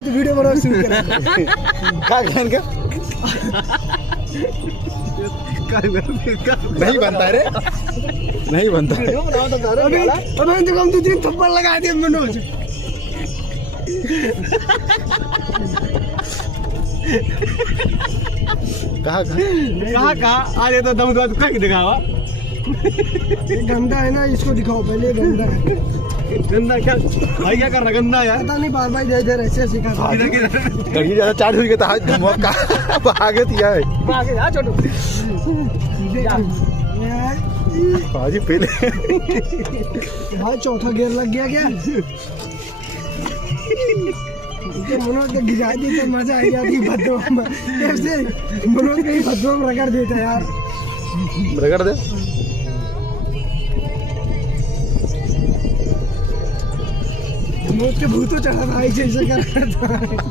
तो वीडियो बनाओ शुरू करा का नहीं बनता रे, नहीं बनता। वीडियो बनाओ तो करो। अभी तो हम 2-3 थप्पड़ लगा दिए मनोज। कहाँ आज ये तो दम दो कहीं दिखावा। गंदा है ना, इसको दिखाओ पहले। गंदा है। गंदा क्या भाई, क्या कर रहा गंदा यार? पता नहीं, बार बार इधर ऐसे सिखा था। कहीं ज्यादा चार्ज हुई तो हाथ धमका भागे दिया है। आगे जा छोटू। बाजी पहले हाँ, चौथा गियर लग गया क्या? तो मनोज ने गिरा दी तो मजा आ जाती भद्दों में। ऐसे मनोज कहीं भद्दों में रगड़ देता यार। रगड़ दे। मनोज के भूतों चढ़ा था, ऐसे कर रहा था।